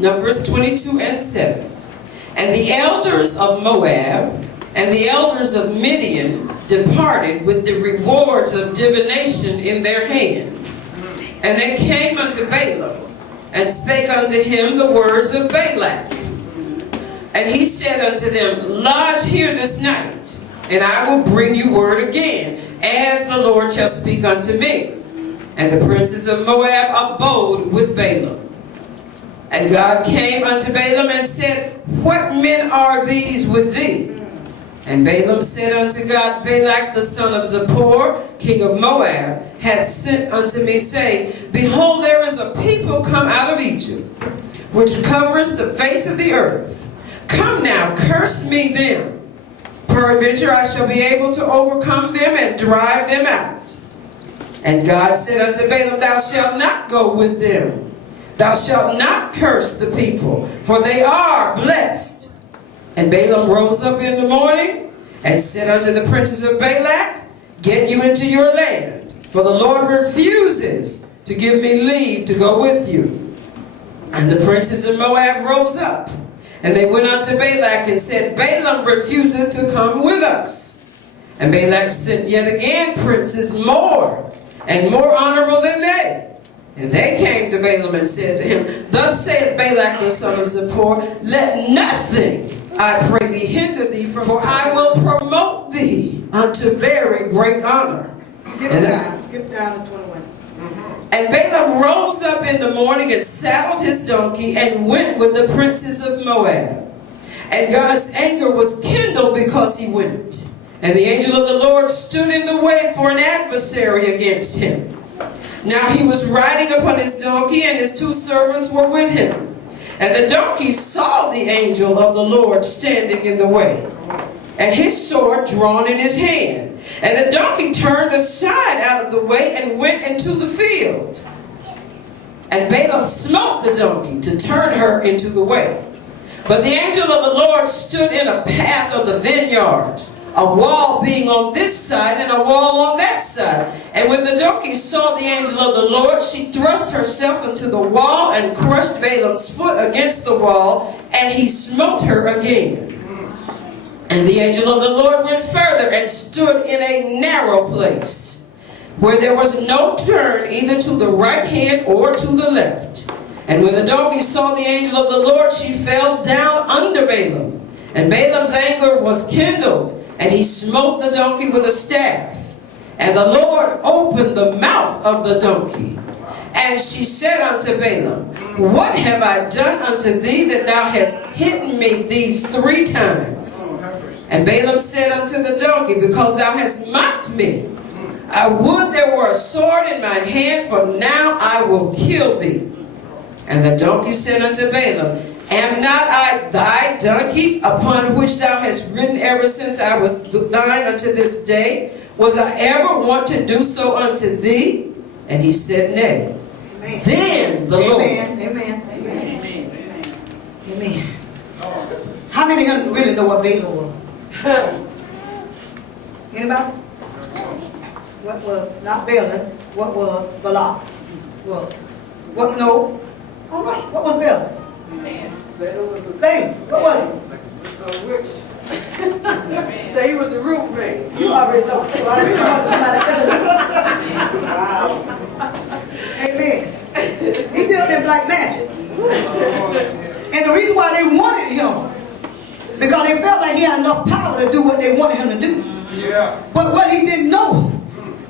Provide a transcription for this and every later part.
Numbers 22 and 7. And the elders of Moab and the elders of Midian departed with the rewards of divination in their hand. And they came unto Balaam, and spake unto him the words of Balak. And he said unto them, Lodge here this night, and I will bring you word again, as the Lord shall speak unto me. And the princes of Moab abode with Balaam. And God came unto Balaam and said, What men are these with thee? And Balaam said unto God, Balak the son of Zippor, king of Moab, hath sent unto me, saying, Behold, there is a people come out of Egypt, which covers the face of the earth. Come now, curse me them. Peradventure I shall be able to overcome them and drive them out. And God said unto Balaam, Thou shalt not go with them. Thou shalt not curse the people, for they are blessed. And Balaam rose up in the morning and said unto the princes of Balak, Get you into your land, for the Lord refuses to give me leave to go with you. And the princes of Moab rose up, and they went unto Balak and said, Balaam refuses to come with us. And Balak sent yet again princes more and more honorable than they. And they came to Balaam and said to him, Thus saith Balak the son of Zippor, Let nothing, I pray thee, hinder thee, for I will promote thee unto very great honor. Skip down to 21. And Balaam rose up in the morning and saddled his donkey and went with the princes of Moab. And God's anger was kindled because he went. And the angel of the Lord stood in the way for an adversary against him. Now he was riding upon his donkey, and his two servants were with him. And the donkey saw the angel of the Lord standing in the way, and his sword drawn in his hand. And the donkey turned aside out of the way and went into the field. And Balaam smote the donkey to turn her into the way. But the angel of the Lord stood in a path of the vineyards, a wall being on this side and a wall on that side. And when the donkey saw the angel of the Lord, she thrust herself into the wall and crushed Balaam's foot against the wall, and he smote her again. And the angel of the Lord went further and stood in a narrow place, where there was no turn either to the right hand or to the left. And when the donkey saw the angel of the Lord, she fell down under Balaam. And Balaam's anger was kindled, and he smote the donkey with a staff. And the Lord opened the mouth of the donkey. And she said unto Balaam, What have I done unto thee that thou hast hit me these 3 times? And Balaam said unto the donkey, Because thou hast mocked me. I would there were a sword in mine hand, for now I will kill thee. And the donkey said unto Balaam, Am not I thy donkey, upon which thou hast ridden ever since I was thine unto this day? Was I ever wont to do so unto thee? And he said, Nay. Amen. Then the Lord. Amen. How many of you really know what Balaam was? Anybody? What was not Balaam? What was Balak? What? No. All right. What was Balaam? Balaam. What was it? So rich. So he was the root man. You already know. You already know somebody else. Amen. He did them like magic. And the reason why they wanted him, because they felt like he had enough power to do what they wanted him to do. Yeah. But what he didn't know,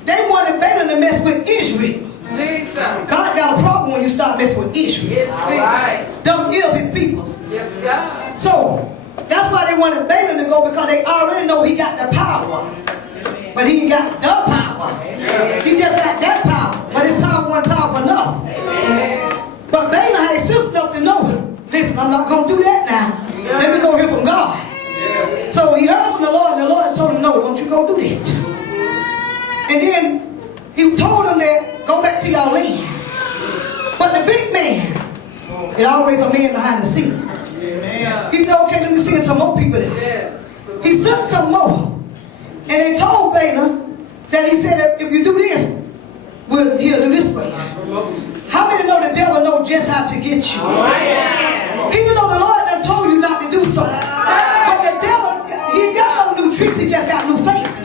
they wanted Balaam to mess with Israel. Jesus. God got a problem when you start messing with Israel. Yes, right. Them is his people. Yes, God. So that's why they wanted Balaam to go, because they already know he got the power. But he ain't got the power. He just got that power. But his power wasn't powerful enough. But Balaam had sense enough to know, listen, I'm not going to do that now. Let me go hear from God. So he heard from the Lord, and the Lord told him, no, don't you go do that. And then he told him that, go back to your land. But the big man is always a man behind the scene. He said, okay, let me send some more people there. He sent some more. And they told Balaam that he said that if you do this, he'll do this for you. How many know the devil knows just how to get you? Even though the Lord done told you not to do so. But the devil, he ain't got no new tricks, he just got new faces.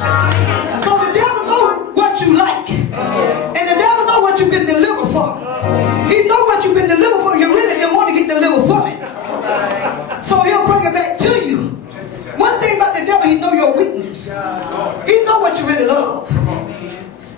So the devil know what you like. And the devil know what you've been delivered from. He know what you've been delivered from. You really didn't want to get delivered from it. So he'll bring it back to you. One thing about the devil, he know your weakness. He know what you really love.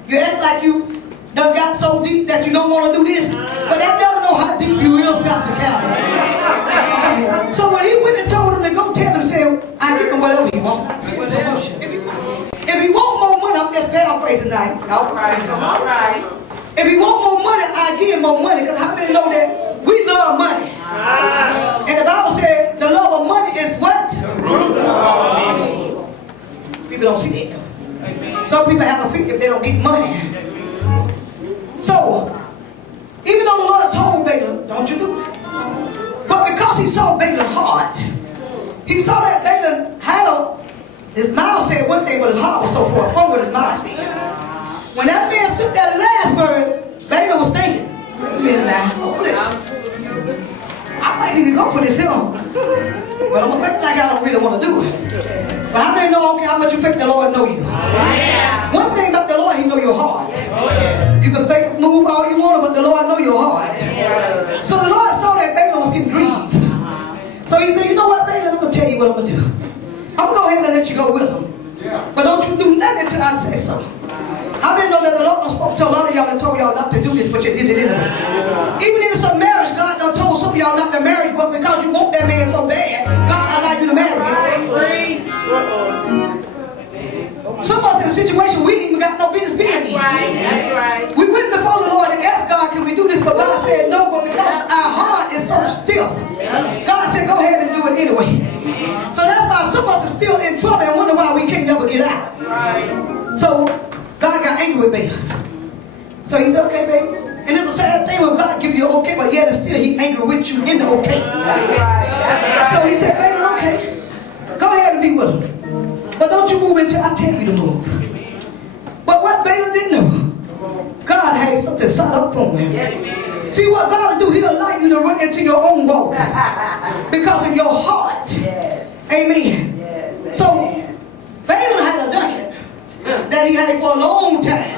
You act like you done got so deep that you don't want to do this. But that devil know how deep you is, Pastor Calvin. So when he went and told him to go tell him, say, I give him whatever he wants. I give him promotion. If he want more money, I'm just paraphrasing now. All right. If he want more money, I give him more money. Because how many know that we love money? And the Bible said the love of money is what? People don't see that though. Some people have a fear if they don't get money. So, even though the Lord told Balaam, don't you do it. But because he saw Balaam's heart, he saw that Balaam had his mouth said one thing, but his heart was so far what his mouth said. When that man took that last word, Balaam was thinking, wait a minute now, I might need to go for this hill. But I'm going to think like I don't really want to do it. But how many know, I don't care how much you think the Lord know you? One thing about the Lord, he know your heart. You can fake move all you want, but the Lord know your heart. So the Lord saw that Balaam was getting grieved. So he said, you know what, Balaam, I'm going to tell you what I'm going to do. I'm going to go ahead and let you go with him. But don't you do nothing until I say so. How many know that the Lord spoke to a lot of y'all and told y'all not to do this, but you did it anyway? Even in some marriage, God done told some of y'all not to marry, but because you want that man so bad, God allowed you to marry him. Some of us in a situation we ain't even got no business being in. That's right. We went before the Lord and asked God, can we do this? But God said no, but because our heart is so stiff, God said go ahead and do it anyway. So that's why some of us are still in trouble and wonder why we can't never get out. So God got angry with Balaam. So he said, okay, baby. And it's a sad thing when God give you an okay, but yet still he angry with you in the okay. So he said, Balaam, okay, go ahead and be with him. But don't you move until I tell you to move. But what Balaam didn't know, God had something set up for him. See what God will do, he'll allow you to run into your own wall because of your heart. Amen. So Balaam had a donkey that he had for a long time.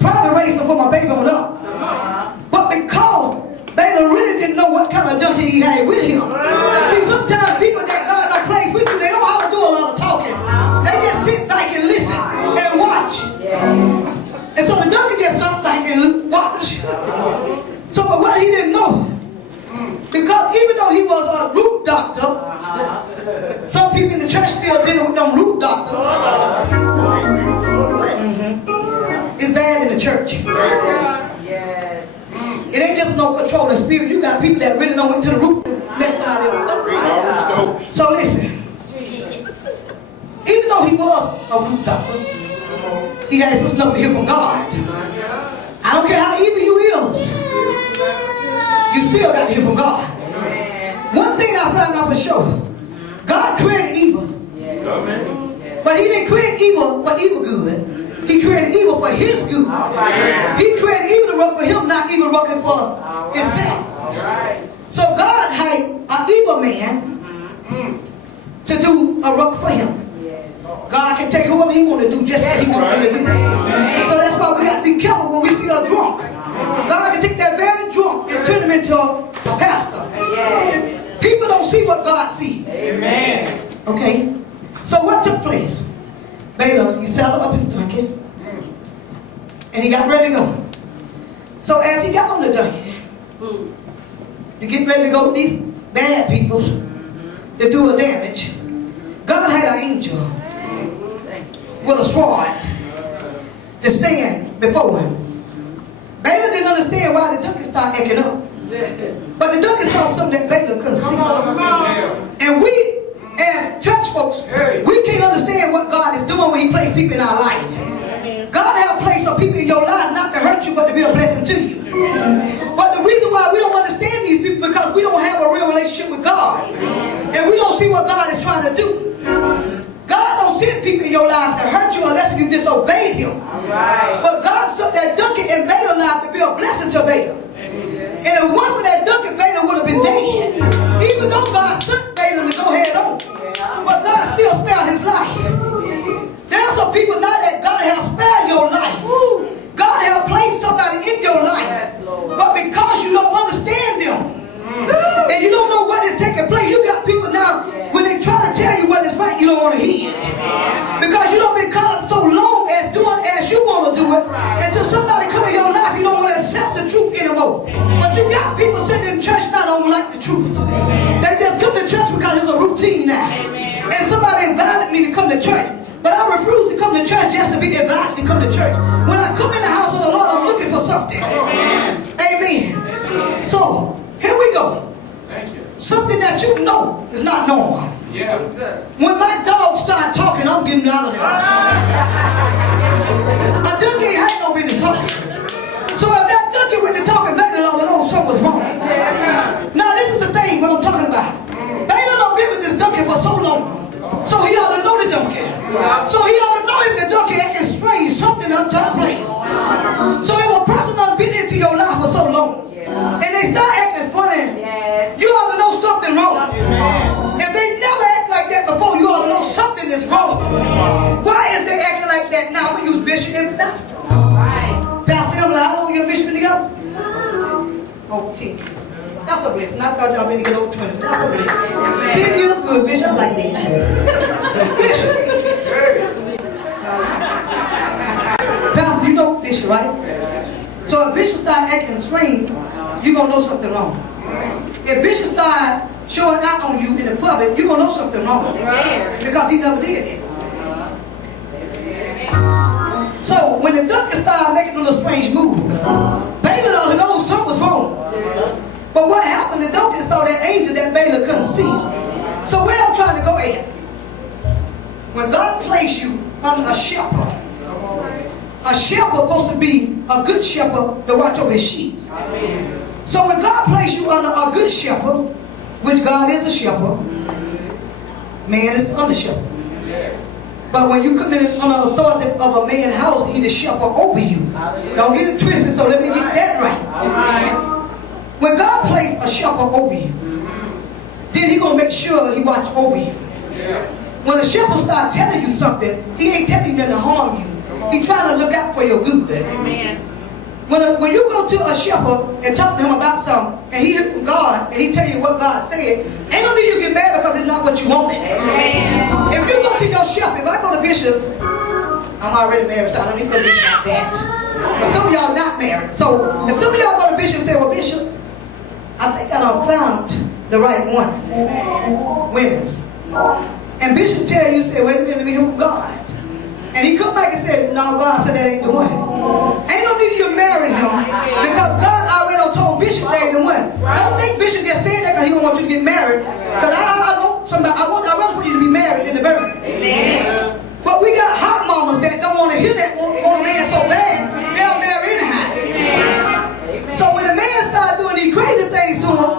Probably raised him from a baby on up. But because Balaam really didn't know what kind of donkey he had with him. See, sometimes people that God don't place with you, they don't have to do a lot of talking. They just sit back and listen and watch. And so the donkey just sat back and watch. So but what he didn't know, because even though he was a root doctor, some people in the church still dealing with them root doctors. It's bad in the church. It ain't just no control of spirit. You got people that really know into the root and mess somebody else up. So listen, even though he was a root doctor, he had some stuff to hear from God. I don't care how evil you is, you still got to hear from God. One thing I found out for sure, God created evil. But he didn't create evil for evil good. He created evil for his good. He created evil to work for him, not even working for himself. So God had an evil man to do a work for him. God can take whoever he wants to do just what he wants him to do. So that's why we got to be careful when we see a drunk. God can take that very drunk and turn him into a pastor. People don't see what God sees. Okay? So what took place? Balaam, he saddled up his donkey and he got ready to go. So as he got on the donkey to get ready to go with these bad people to do a damage, God had an angel with a sword to stand before him. Balaam didn't understand why the donkey started acting up. But the donkey saw something that Balaam couldn't see. And we, as church folks, we can't understand what God is doing when he places people in our life. God has placed some people in your life not to hurt you, but to be a blessing to you. But the reason why we don't understand these people because we don't have a real relationship with God. And we don't see what God is trying to do. God don't send people in your life to hurt you unless you disobey him. But God sent that donkey in Balaam's life to be a blessing to Balaam. And if it wasn't for that donkey, Balaam would have been dead. you got people sitting in church now don't like the truth. They just come to church because it's a routine now. And somebody invited me to come to church. But I refuse to come to church just to be invited to come to church. When I come in the house of the Lord, I'm looking for something. Amen. So, here we go. Thank you. Something that you know is not normal. Yeah. When my dog start talking, I'm getting out of there. A donkey ain't no business talking. So if that donkey went to talking, Balaam ought to know something was wrong. Now this is the thing what I'm talking about. Balaam don't been with this donkey for so long. So he ought to know the donkey. So he ought to know if the donkey acting strange, something done took place. So if a person done been into your life for so long, and they start acting funny, you ought to know something wrong. If they never act like that before, you ought to know something is wrong. Why is they acting like that now? We use bishop and pastor. Pastor, how long your bishop been together? Oh, 10. That's a blessing. I thought y'all been together over 20. That's a blessing. 10 years good, bishop. I like that. Bishop. Pastor, you know bishop, right? So if bishop start acting strange, you're going to know something wrong. If bishop start showing out on you in the public, you're going to know something wrong. Because he never did that. So when the donkey started making a little strange move, Balaam knows something was wrong. But what happened, the donkey saw that angel that Balaam couldn't see. So where I'm trying to go at, when God placed you under a shepherd supposed to be a good shepherd to watch over his sheep. So when God placed you under a good shepherd, which God is the shepherd, man is the under shepherd. But when you come in under authority of a man's house, he's the shepherd over you. Don't get it twisted, so let me get that right. When God placed a shepherd over you, then he's going to make sure he watch over you. When a shepherd starts telling you something, he ain't telling you nothing to harm you. He's trying to look out for your good. When you go to a shepherd and talk to him about something, and he hear from God, and he tell you what God said, ain't no need you get mad because it's not what you wanted. If you go to your shepherd, if I go to Bishop, I'm already married, so I don't need to go to Bishop like that. But some of y'all not married. So if some of y'all go to Bishop and say, well, Bishop, I think I done found the right one. Women's. And Bishop tell you, say, wait a minute, let me hear from God. And he come back and said, no, God said that ain't the one. Ain't no need you marry him because God already told Bishop that ain't the one. Don't think Bishop just said that because he don't want you to get married. Because I want somebody, I rather for you to be married than to marry. But we got hot mamas that don't want to hear that, want a man so bad, they'll marry anyhow. So when the man started doing these crazy things to her,